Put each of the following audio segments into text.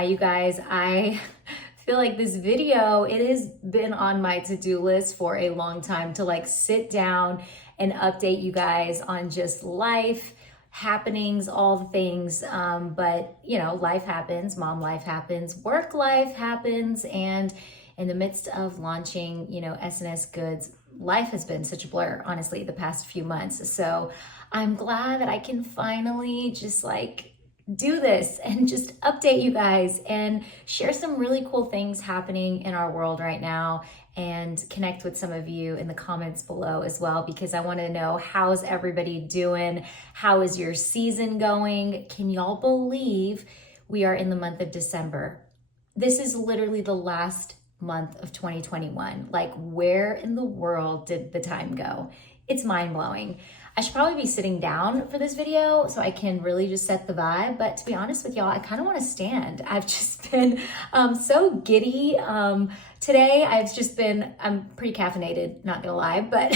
Hi, you guys. I feel like this video, it has been on my to-do list for a long time to like sit down and update you guys on just life, happenings, all the things. But you know, life happens, mom life happens, work life happens. And in the midst of launching, S&S Goods, life has been such a blur, honestly, the past few months. So I'm glad that I can finally just like do this and just update you guys and share some really cool things happening in our world right now and connect with some of you in the comments below as well, because I want to know, how's everybody doing? How is your season going? Can y'all believe we are in the month of December? This is literally the last month of 2021. Like, where in the world did the time go? It's mind-blowing. I should probably be sitting down for this video so I can really just set the vibe, but to be honest with y'all, I kind of want to stand. I've just been so giddy. Today, I'm pretty caffeinated, not gonna lie, but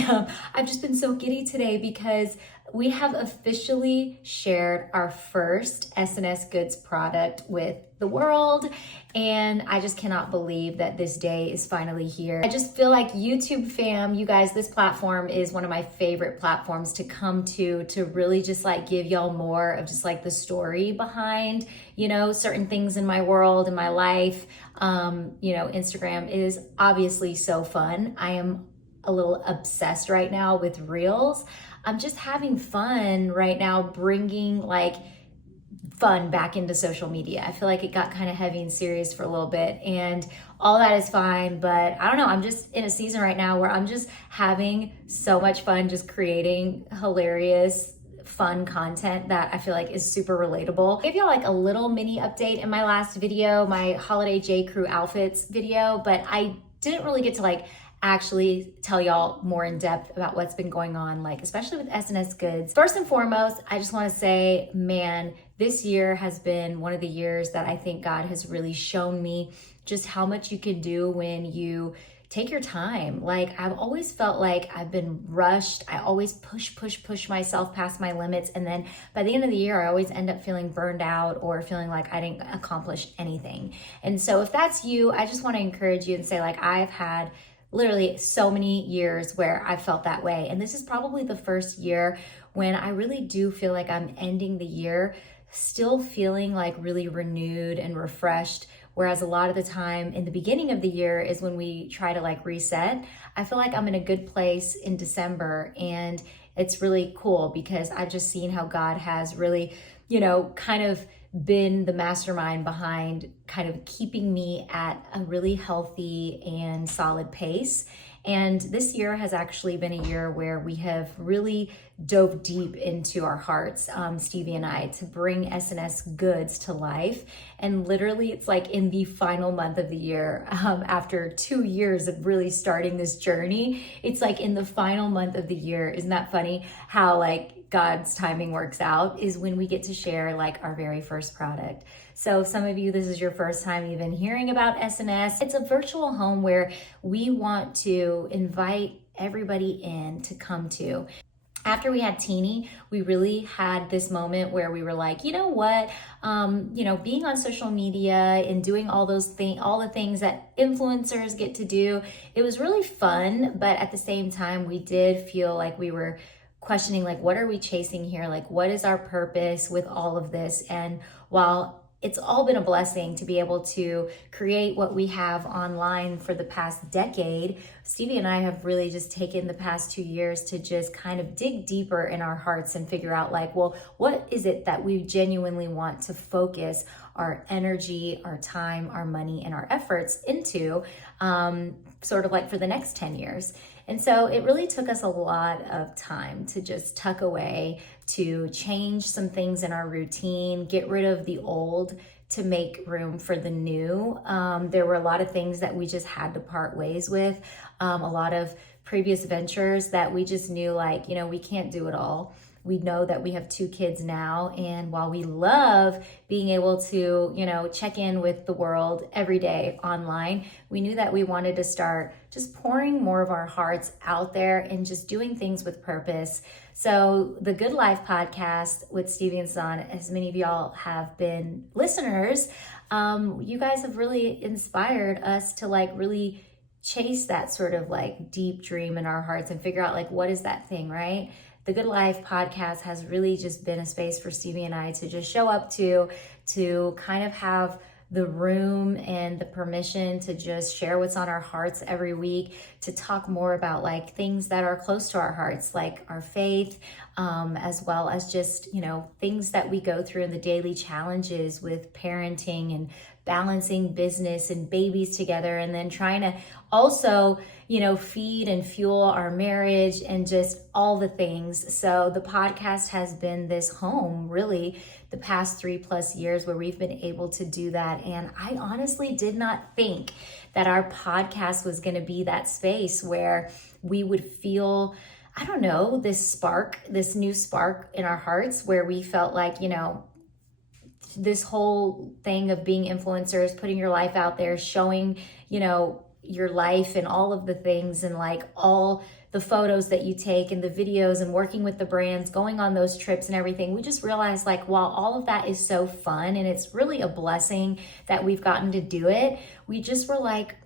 I've just been so giddy today because we have officially shared our first S&S Goods product with the world, and I just cannot believe that this day is finally here. I just feel like YouTube fam, you guys, this platform is one of my favorite platforms to come to really just like give y'all more of just like the story behind, certain things in my world, in my life. Instagram is obviously so fun. I am a little obsessed right now with Reels. I'm just having fun right now, bringing like fun back into social media. I feel like it got kind of heavy and serious for a little bit, and all that is fine, but I don't know, I'm just in a season right now where I'm just having so much fun just creating hilarious, fun content that I feel like is super relatable. I gave y'all like a little mini update in my last video, my holiday J. Crew outfits video, but I didn't really get to like actually tell y'all more in depth about what's been going on, like especially with S&S Goods. First and foremost, I just want to say, man, this year has been one of the years that I think God has really shown me just how much you can do when you take your time. Like, I've always felt like I've been rushed. I always push myself past my limits. And then by the end of the year, I always end up feeling burned out or feeling like I didn't accomplish anything. And so if that's you, I just want to encourage you and say, like, I've had literally so many years where I felt that way. And this is probably the first year when I really do feel like I'm ending the year still feeling like really renewed and refreshed. Whereas a lot of the time in the beginning of the year is when we try to like reset. I feel like I'm in a good place in December, and it's really cool because I've just seen how God has really, kind of been the mastermind behind kind of keeping me at a really healthy and solid pace. And this year has actually been a year where we have really dove deep into our hearts, Stevie and I, to bring S&S Goods to life. And literally it's like in the final month of the year, after 2 years of really starting this journey, it's like in the final month of the year. Isn't that funny how like God's timing works out, is when we get to share like our very first product. So some of you, this is your first time even hearing about S&S. It's a virtual home where we want to invite everybody in to come to. After we had Teeny, we really had this moment where we were like, you know what, being on social media and doing all the things that influencers get to do, it was really fun. But at the same time, we did feel like we were questioning, like, what are we chasing here? Like, what is our purpose with all of this? And while it's all been a blessing to be able to create what we have online for the past decade, Stevie and I have really just taken the past 2 years to just kind of dig deeper in our hearts and figure out like, well, what is it that we genuinely want to focus our energy, our time, our money, and our efforts into, sort of like for the next 10 years. And so it really took us a lot of time to just tuck away, to change some things in our routine, get rid of the old to make room for the new. There were a lot of things that we just had to part ways with, a lot of previous ventures that we just knew like, we can't do it all. We know that we have 2 kids now, and while we love being able to, check in with the world every day online, we knew that we wanted to start just pouring more of our hearts out there and just doing things with purpose. So the Good Life podcast with Stevie and Sazan, as many of y'all have been listeners, you guys have really inspired us to like really chase that sort of like deep dream in our hearts and figure out like, what is that thing, right? The Good Life podcast has really just been a space for Stevie and I to just show up to kind of have the room and the permission to just share what's on our hearts every week, to talk more about like things that are close to our hearts, like our faith, as well as just, you know, things that we go through in the daily challenges with parenting and balancing business and babies together, and then trying to also, you know, feed and fuel our marriage and just all the things. So the podcast has been this home really the past 3+ years where we've been able to do that. And I honestly did not think that our podcast was going to be that space where we would feel, I don't know, this spark, this new spark in our hearts where we felt like, you know, this whole thing of being influencers, putting your life out there, showing, you know, your life and all of the things and like all the photos that you take and the videos and working with the brands, going on those trips and everything. We just realized like, while all of that is so fun and it's really a blessing that we've gotten to do it, we just were like,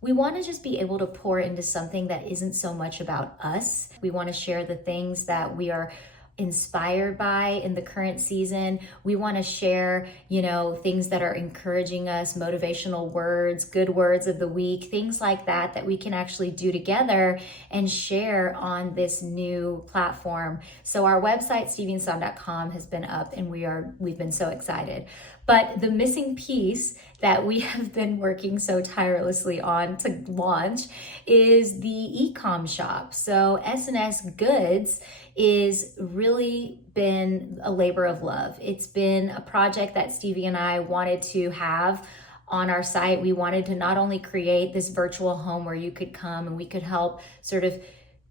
we want to just be able to pour into something that isn't so much about us. We want to share the things that we are inspired by in the current season. We want to share, you know, things that are encouraging us, motivational words, good words of the week, things like that, that we can actually do together and share on this new platform. So our website, stevieandsazan.com, has been up and we've been so excited. But the missing piece that we have been working so tirelessly on to launch is the e-com shop. So S&S Goods is really been a labor of love. It's been a project that Stevie and I wanted to have on our site. We wanted to not only create this virtual home where you could come and we could help sort of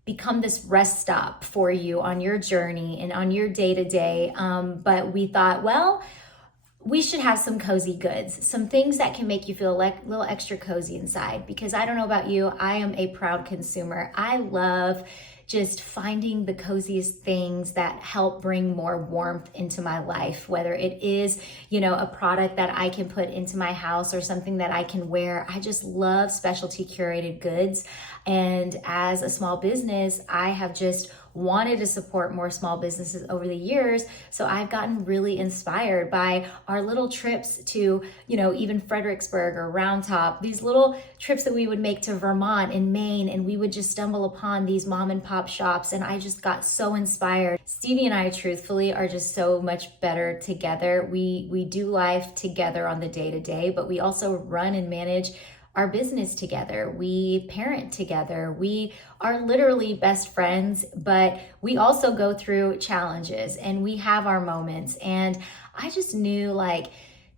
become this rest stop for you on your journey and on your day-to-day, but we thought, well, we should have some cozy goods, some things that can make you feel like a little extra cozy inside. Because I don't know about you, I am a proud consumer. I love just finding the coziest things that help bring more warmth into my life, whether it is, you know, a product that I can put into my house or something that I can wear. I just love specialty curated goods. And as a small business, I have just wanted to support more small businesses over the years. So I've gotten really inspired by our little trips to, you know, even Fredericksburg or Round Top, these little trips that we would make to Vermont and Maine, and we would just stumble upon these mom and pop shops. And I just got so inspired. Stevie and I truthfully are just so much better together. We do life together on the day-to-day, but we also run and manage our business together. We parent together. We are literally best friends, but we also go through challenges and we have our moments. And I just knew like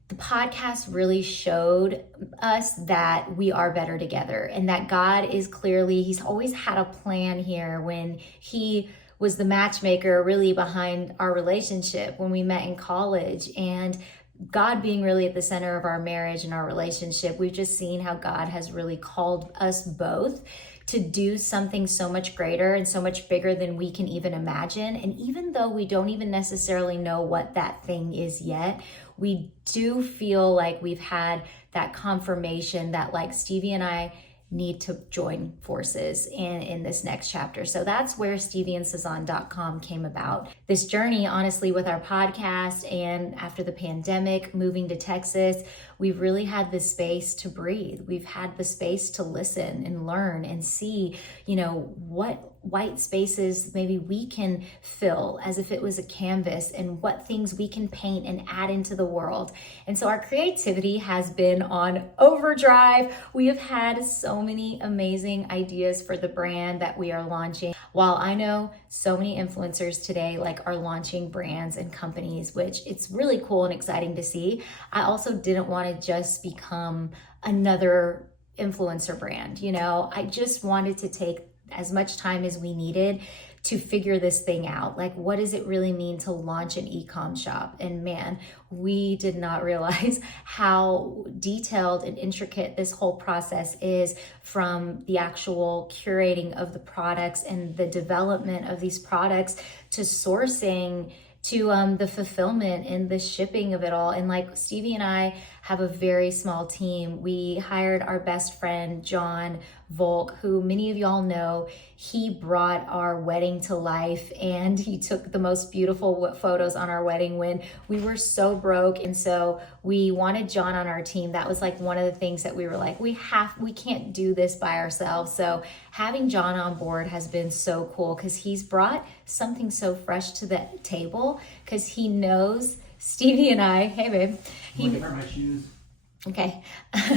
the podcast really showed us that we are better together and that God is clearly, he's always had a plan here. When he was the matchmaker really behind our relationship when we met in college, and God being really at the center of our marriage and our relationship, we've just seen how God has really called us both to do something so much greater and so much bigger than we can even imagine. And even though we don't even necessarily know what that thing is yet, we do feel like we've had that confirmation that like Stevie and I need to join forces in this next chapter. So that's where stevieandsazan.com came about. This journey, honestly, with our podcast and after the pandemic, moving to Texas, we've really had the space to breathe. We've had the space to listen and learn and see, you know, what white spaces maybe we can fill as if it was a canvas, and what things we can paint and add into the world. And so our creativity has been on overdrive. We have had so many amazing ideas for the brand that we are launching. While I know so many influencers today like are launching brands and companies, which it's really cool and exciting to see, I also didn't want to just become another influencer brand. You know, I just wanted to take as much time as we needed to figure this thing out. Like, what does it really mean to launch an e-com shop? And man, we did not realize how detailed and intricate this whole process is, from the actual curating of the products and the development of these products to sourcing to the fulfillment and the shipping of it all. And like Stevie and I have a very small team. We hired our best friend, John Volk, who many of y'all know. He brought our wedding to life, and he took the most beautiful photos on our wedding when we were so broke. And so we wanted John on our team. That was like one of the things that we were like, we can't do this by ourselves. So having John on board has been so cool because he's brought something so fresh to the table, because he knows Stevie and I, hey babe. My shoes. Okay.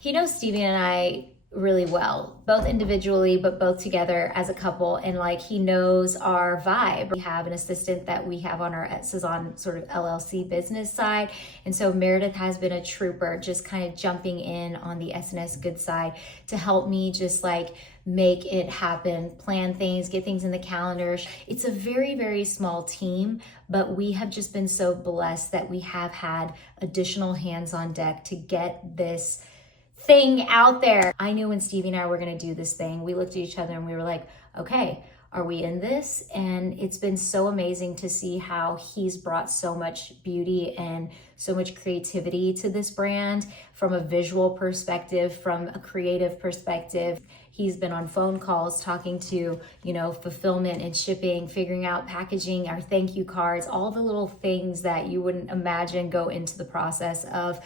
He knows Stevie and I really well, both individually, but both together as a couple. And like, he knows our vibe. We have an assistant that we have on our Sazan sort of LLC business side. And so Meredith has been a trooper, just kind of jumping in on the S&S good side to help me just like make it happen, plan things, get things in the calendars. It's a very, very small team, but we have just been so blessed that we have had additional hands on deck to get this thing out there. I knew when Stevie and I were going to do this thing, we looked at each other and we were like, okay, are we in this? And it's been so amazing to see how he's brought so much beauty and so much creativity to this brand from a visual perspective, from a creative perspective. He's been on phone calls talking to, fulfillment and shipping, figuring out packaging, our thank you cards, all the little things that you wouldn't imagine go into the process of,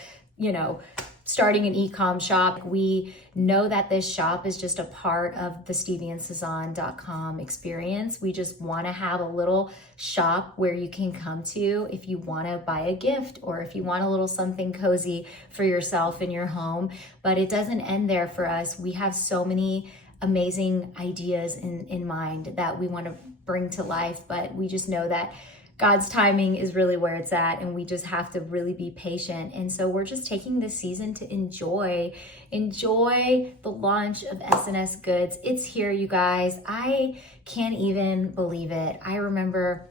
starting an e-com shop. We know that this shop is just a part of the StevieandSazan.com experience. We just want to have a little shop where you can come to if you want to buy a gift or if you want a little something cozy for yourself in your home. But it doesn't end there for us. We have so many amazing ideas in mind that we want to bring to life, but we just know that God's timing is really where it's at, and we just have to really be patient. And so we're just taking this season to enjoy the launch of S&S Goods. It's here, you guys. I can't even believe it. I remember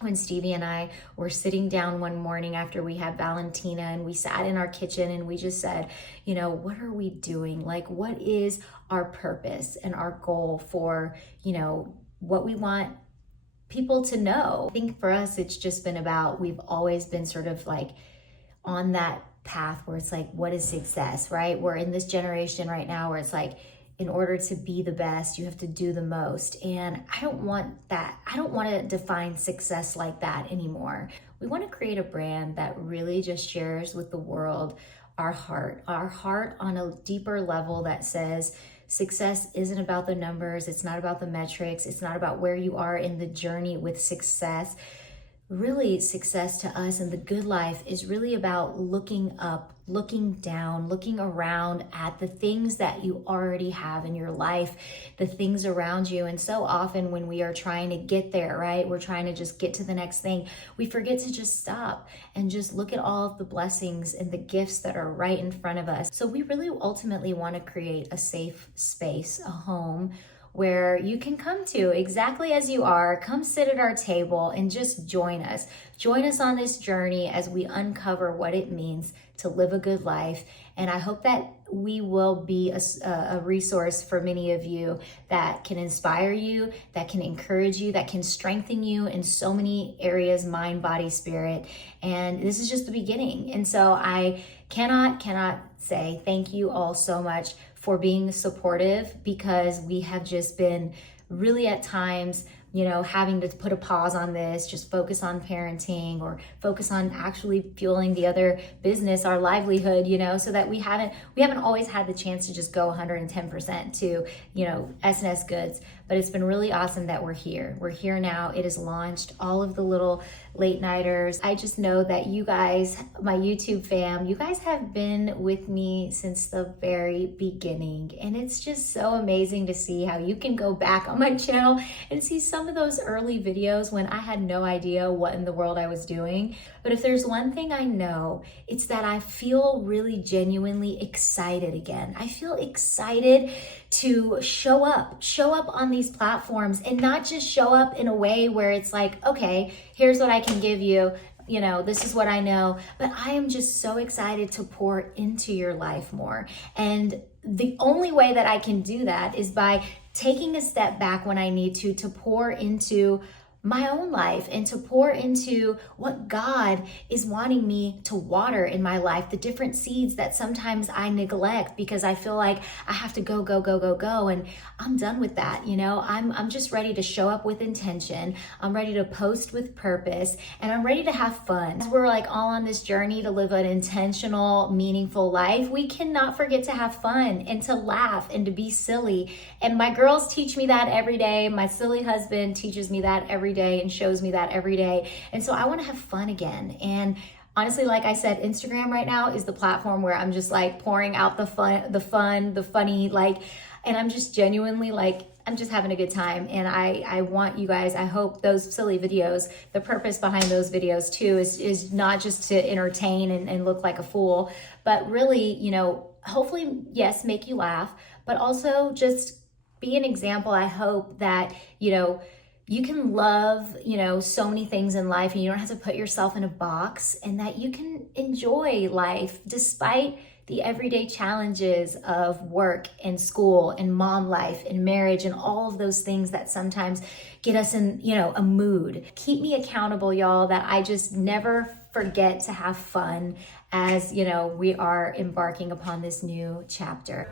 when Stevie and I were sitting down one morning after we had Valentina, and we sat in our kitchen and we just said, what are we doing? Like, what is our purpose and our goal for, what we want people to know? I think for us, it's just been about, we've always been sort of like on that path where it's like, what is success, right? We're in this generation right now where it's like, in order to be the best, you have to do the most. And I don't want that. I don't want to define success like that anymore. We want to create a brand that really just shares with the world our heart on a deeper level that says, success isn't about the numbers. It's not about the metrics. It's not about where you are in the journey with success. Really, success to us and the good life is really about looking up, looking down, looking around at the things that you already have in your life, the things around you. And so often when we are trying to get there, right, we're trying to just get to the next thing, we forget to just stop and just look at all of the blessings and the gifts that are right in front of us. So we really ultimately want to create a safe space, a home where you can come to exactly as you are, come sit at our table and just join us. Join us on this journey as we uncover what it means to live a good life. And I hope that we will be a resource for many of you that can inspire you, that can encourage you, that can strengthen you in so many areas, mind, body, spirit. And this is just the beginning. And so I cannot say thank you all so much for being supportive, because we have just been really at times, having to put a pause on this, just focus on parenting or focus on actually fueling the other business, our livelihood, so that we haven't always had the chance to just go 110% to, S&S Goods. But it's been really awesome that we're here. We're here now. It is launched. All of the little late nighters. I just know that you guys, my YouTube fam, you guys have been with me since the very beginning. And it's just so amazing to see how you can go back on my channel and see some of those early videos when I had no idea what in the world I was doing. But if there's one thing I know, it's that I feel really genuinely excited again. I feel excited to show up on these platforms, and not just show up in a way where it's like, okay, here's what I can give you, this is what I know, but I am just so excited to pour into your life more. And the only way that I can do that is by taking a step back when I need to pour into my own life and to pour into what God is wanting me to water in my life, the different seeds that sometimes I neglect because I feel like I have to go, and I'm done with that. You know, I'm just ready to show up with intention. I'm ready to post with purpose, and I'm ready to have fun. We're like all on this journey to live an intentional, meaningful life. We cannot forget to have fun and to laugh and to be silly. And my girls teach me that every day. My silly husband teaches me that every day and shows me that every day. And so I want to have fun again. And honestly, like I said, Instagram right now is the platform where I'm just like pouring out the funny, like, and I'm just genuinely like, I'm just having a good time. And I want you guys, I hope those silly videos, the purpose behind those videos too is not just to entertain and look like a fool, but really, you know, hopefully, yes, make you laugh, but also just be an example. I hope that, you know, you can love, you know, so many things in life and you don't have to put yourself in a box, and that you can enjoy life despite the everyday challenges of work and school and mom life and marriage and all of those things that sometimes get us in, you know, a mood. Keep me accountable, y'all, that I just never forget to have fun as, you know, we are embarking upon this new chapter.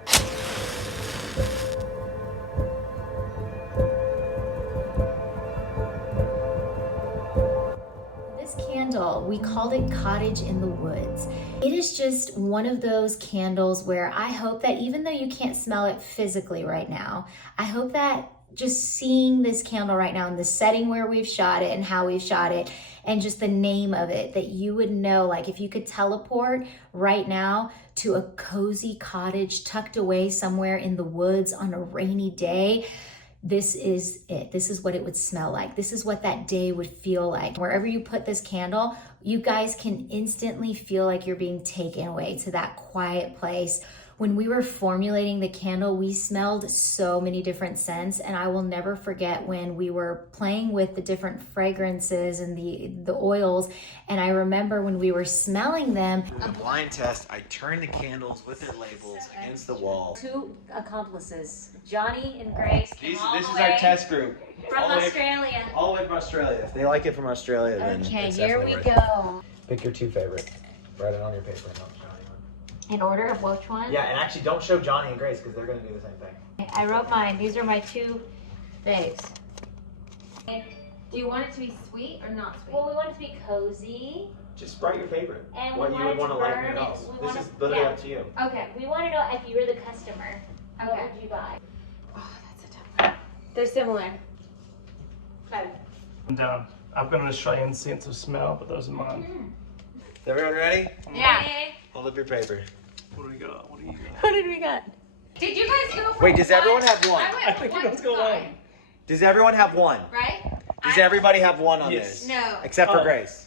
Candle, we called it Cottage in the Woods. It is just one of those candles where I hope that even though you can't smell it physically right now, I hope that just seeing this candle right now in the setting where we've shot it and how we've shot it and just the name of it, that you would know, like if you could teleport right now to a cozy cottage tucked away somewhere in the woods on a rainy day, this is it. This is what it would smell like. This is what that day would feel like. Wherever you put this candle, you guys can instantly feel like you're being taken away to that quiet place. When we were formulating the candle, we smelled so many different scents, and I will never forget when we were playing with the different fragrances and the oils, and I remember when we were smelling them. For the blind test, I turned the candles with their labels against the wall. Two accomplices, Johnny and Grace. This is our test group. From Australia. All the way from Australia. If they like it from Australia, then okay, it's here we definitely go. Pick your two favorite. Write it on your paper and don't show anyone. In order of which one? Yeah, and actually don't show Johnny and Grace because they're going to do the same thing. I wrote mine. These are my two faves. Do you want it to be sweet or not sweet? Well, we want it to be cozy. Just write your favorite. And what we you want would it to want to like burn your it. nose. We This want is literally yeah. up to you. Okay. We want to know if you were the customer. What Okay. would you buy? Oh, that's a tough one. They're similar. Okay. I'm down. I've got an Australian sense of smell, but those are mine. Is everyone ready? Yeah. Hold up your paper. What do we got? What do you got? What did we got? Did you guys go for Wait, does everyone have one? I think you guys go one. Does everyone have one? Right? Does everybody have one on Yes. this? No. Except for Oh. Grace.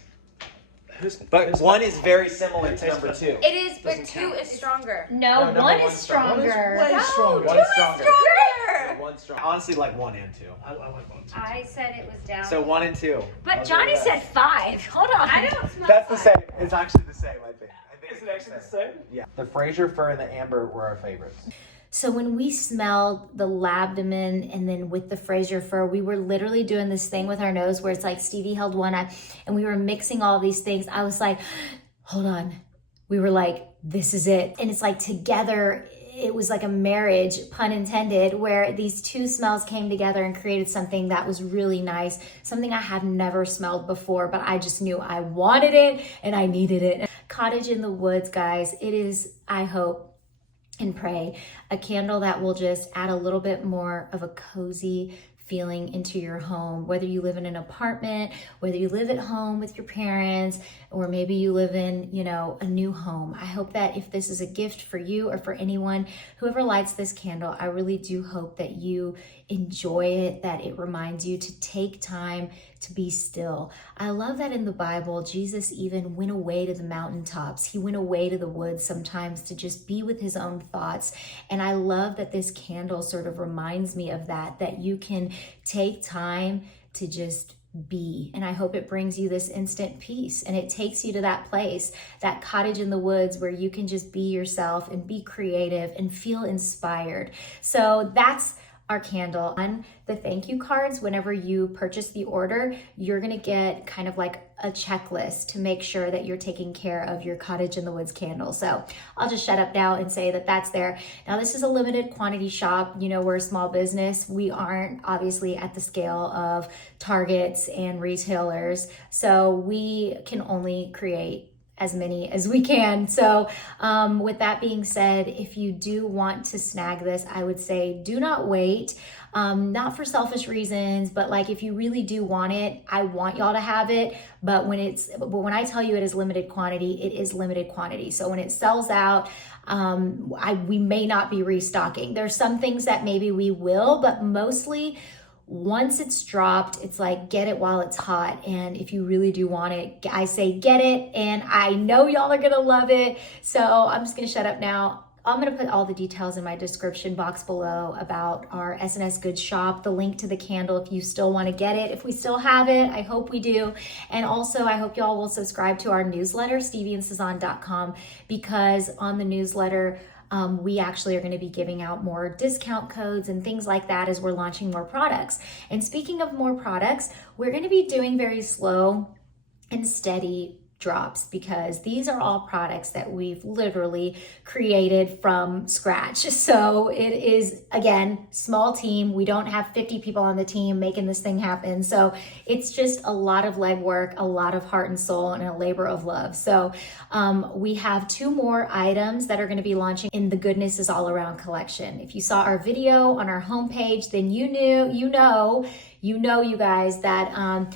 Who's, But one is very similar to number two. It is, but Doesn't two count. is stronger. No, number one is one's stronger. stronger. One is stronger. One is stronger. Stronger! One's strong. Honestly, like one and two. I like one too. I said it was down. So one and two. But Those Johnny are the said best. 5. Hold on. I don't smell That's the fire. same. It's actually the same, I think. Is it actually the same? Yeah. The Fraser fir and the amber were our favorites. So when we smelled the labdamen and then with the Fraser fir, we were literally doing this thing with our nose where it's like Stevie held one eye and we were mixing all these things. I was like, hold on. We were like, this is it. And it's like together, it was like a marriage, pun intended, where these two smells came together and created something that was really nice, something I had never smelled before, but I just knew I wanted it and I needed it. Cottage in the Woods, guys, it is, I hope and pray, a candle that will just add a little bit more of a cozy feeling into your home, whether you live in an apartment, whether you live at home with your parents, or maybe you live in, you know, a new home. I hope that if this is a gift for you or for anyone, whoever lights this candle, I really do hope that you enjoy it, that it reminds you to take time to be still. I love that in the Bible, Jesus even went away to the mountaintops. He went away to the woods sometimes to just be with his own thoughts. And I love that this candle sort of reminds me of that you can take time to just be. And I hope it brings you this instant peace and it takes you to that place, that cottage in the woods where you can just be yourself and be creative and feel inspired. So that's our candle. On the thank you cards, whenever you purchase the order, you're gonna get kind of like a checklist to make sure that you're taking care of your Cottage in the Woods candle. So I'll just shut up now and say that that's there. Now this is a limited quantity shop. You know, we're a small business. We aren't obviously at the scale of Targets and retailers. So we can only create as many as we can. So with that being said, if you do want to snag this, I would say do not wait. Not for selfish reasons, but like if you really do want it, I want y'all to have it. But when I tell you it is limited quantity, it is limited quantity. So when it sells out, we may not be restocking. There's some things that maybe we will, but mostly once it's dropped, it's like, get it while it's hot. And if you really do want it, I say get it. And I know y'all are gonna love it. So I'm just gonna shut up now. I'm gonna put all the details in my description box below about our S&S Goods shop, the link to the candle if you still wanna get it. If we still have it, I hope we do. And also I hope y'all will subscribe to our newsletter, StevieandSazan.com, because on the newsletter, we actually are going to be giving out more discount codes and things like that as we're launching more products. And speaking of more products, we're going to be doing very slow and steady drops because these are all products that we've literally created from scratch. So it is, again, small team. We don't have 50 people on the team making this thing happen. So it's just a lot of legwork, a lot of heart and soul, and a labor of love. So we have 2 more items that are going to be launching in the Goodness is All Around collection. If you saw our video on our homepage, then you know, you guys, that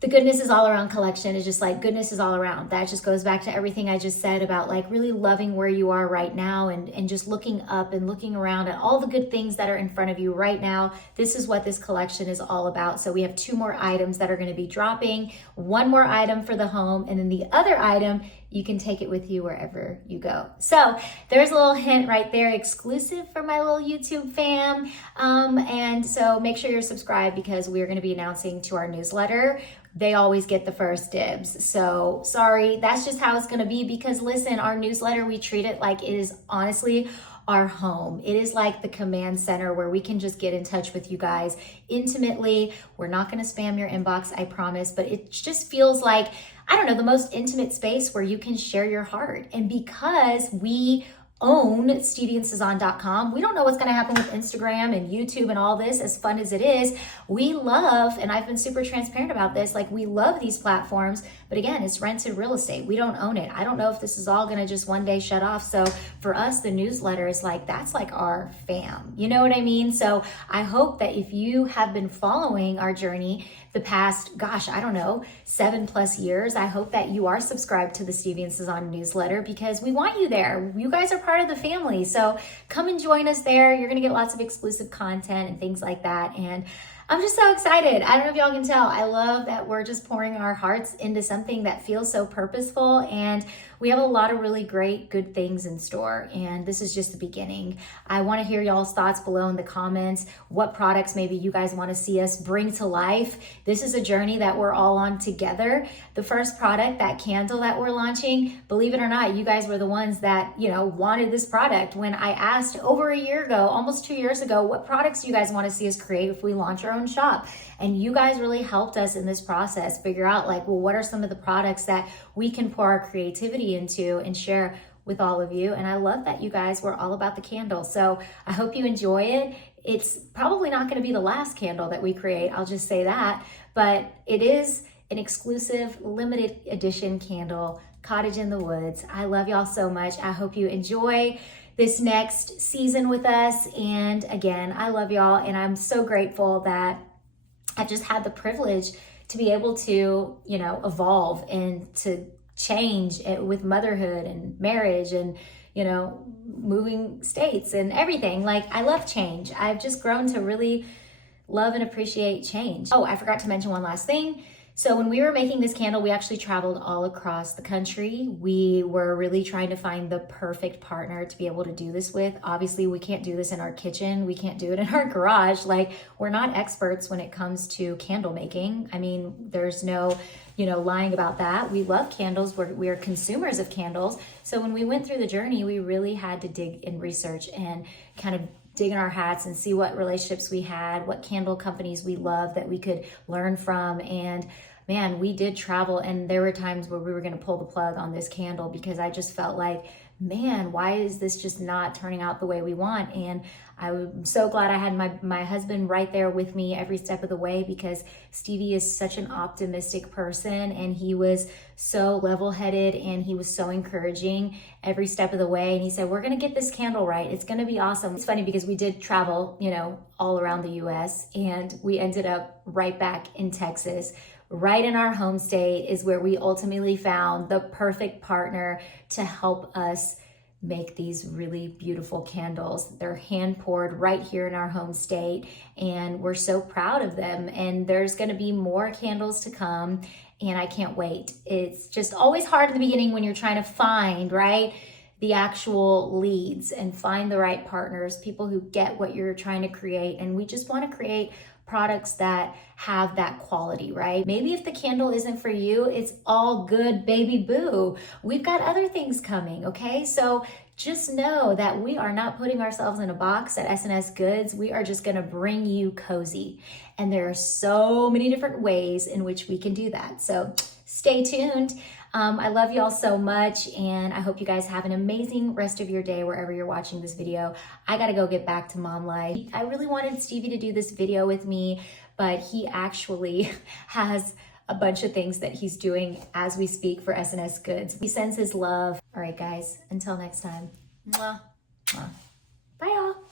the Goodness is All Around collection is just like goodness is all around. That just goes back to everything I just said about like really loving where you are right now and just looking up and looking around at all the good things that are in front of you right now. This is what this collection is all about. So we have 2 more items that are going to be dropping, 1 more item for the home, and then the other item, you can take it with you wherever you go. So there's a little hint right there, exclusive for my little YouTube fam. And so make sure you're subscribed because we're going to be announcing to our newsletter. They always get the first dibs. So sorry, that's just how it's going to be because listen, our newsletter, we treat it like it is honestly our home. It is like the command center where we can just get in touch with you guys intimately. We're not going to spam your inbox, I promise, but it just feels like, I don't know, the most intimate space where you can share your heart. And because we own StevieandSazan.com, we don't know what's going to happen with Instagram and YouTube and all this, as fun as it is. We love, and I've been super transparent about this, like we love these platforms, but again, it's rented real estate. We don't own it. I don't know if this is all going to just one day shut off. So for us, the newsletter is like, that's like our fam. You know what I mean? So I hope that if you have been following our journey the past, gosh, I don't know, 7+ years, I hope that you are subscribed to the Stevie and Sazan newsletter because we want you there. You guys are part of the family. So come and join us there. You're going to get lots of exclusive content and things like that. And I'm just so excited. I don't know if y'all can tell. I love that we're just pouring our hearts into something that feels so purposeful, and we have a lot of really great, good things in store, and this is just the beginning. I want to hear y'all's thoughts below in the comments. What products maybe you guys want to see us bring to life? This is a journey that we're all on together. The first product, that candle that we're launching, believe it or not, you guys were the ones that, wanted this product. When I asked over a year ago, almost 2 years ago, what products do you guys want to see us create if we launch our own shop? And you guys really helped us in this process figure out what are some of the products that we can pour our creativity into and share with all of you. And I love that you guys were all about the candle. So I hope you enjoy it. It's probably not going to be the last candle that we create, I'll just say that, but it is an exclusive limited edition candle, Cottage in the Woods. I love y'all so much. I hope you enjoy this next season with us. And again, I love y'all, and I'm so grateful that I've just had the privilege to be able to, evolve and to change with motherhood and marriage and, moving states and everything. I love change. I've just grown to really love and appreciate change. Oh, I forgot to mention one last thing. So when we were making this candle, we actually traveled all across the country. We were really trying to find the perfect partner to be able to do this with. Obviously, we can't do this in our kitchen. We can't do it in our garage. We're not experts when it comes to candle making. I mean, there's no lying about that. We love candles. We're consumers of candles. So when we went through the journey, we really had to dig and research and kind of dig in our hats and see what relationships we had, what candle companies we love that we could learn from. And man, we did travel, and there were times where we were going to pull the plug on this candle because I just felt like, man, why is this just not turning out the way we want? And I'm so glad I had my husband right there with me every step of the way, because Stevie is such an optimistic person, and he was so level-headed, and he was so encouraging every step of the way. And he said, we're gonna get this candle right. It's gonna be awesome. It's funny because we did travel, all around the US, and we ended up right back in Texas. Right in our home state is where we ultimately found the perfect partner to help us make these really beautiful candles. They're hand poured right here in our home state, and we're so proud of them. And there's gonna be more candles to come, and I can't wait. It's just always hard in the beginning when you're trying to find, right, the actual leads and find the right partners, people who get what you're trying to create. And we just wanna create products that have that quality, right? Maybe if the candle isn't for you, it's all good, baby boo. We've got other things coming, okay? So just know that we are not putting ourselves in a box at S&S Goods. We are just gonna bring you cozy. And there are so many different ways in which we can do that. So stay tuned. I love y'all so much, and I hope you guys have an amazing rest of your day wherever you're watching this video. I gotta go get back to mom life. I really wanted Stevie to do this video with me, but he actually has a bunch of things that he's doing as we speak for S&S Goods. He sends his love. All right, guys, until next time. Mwah. Mwah. Bye, y'all.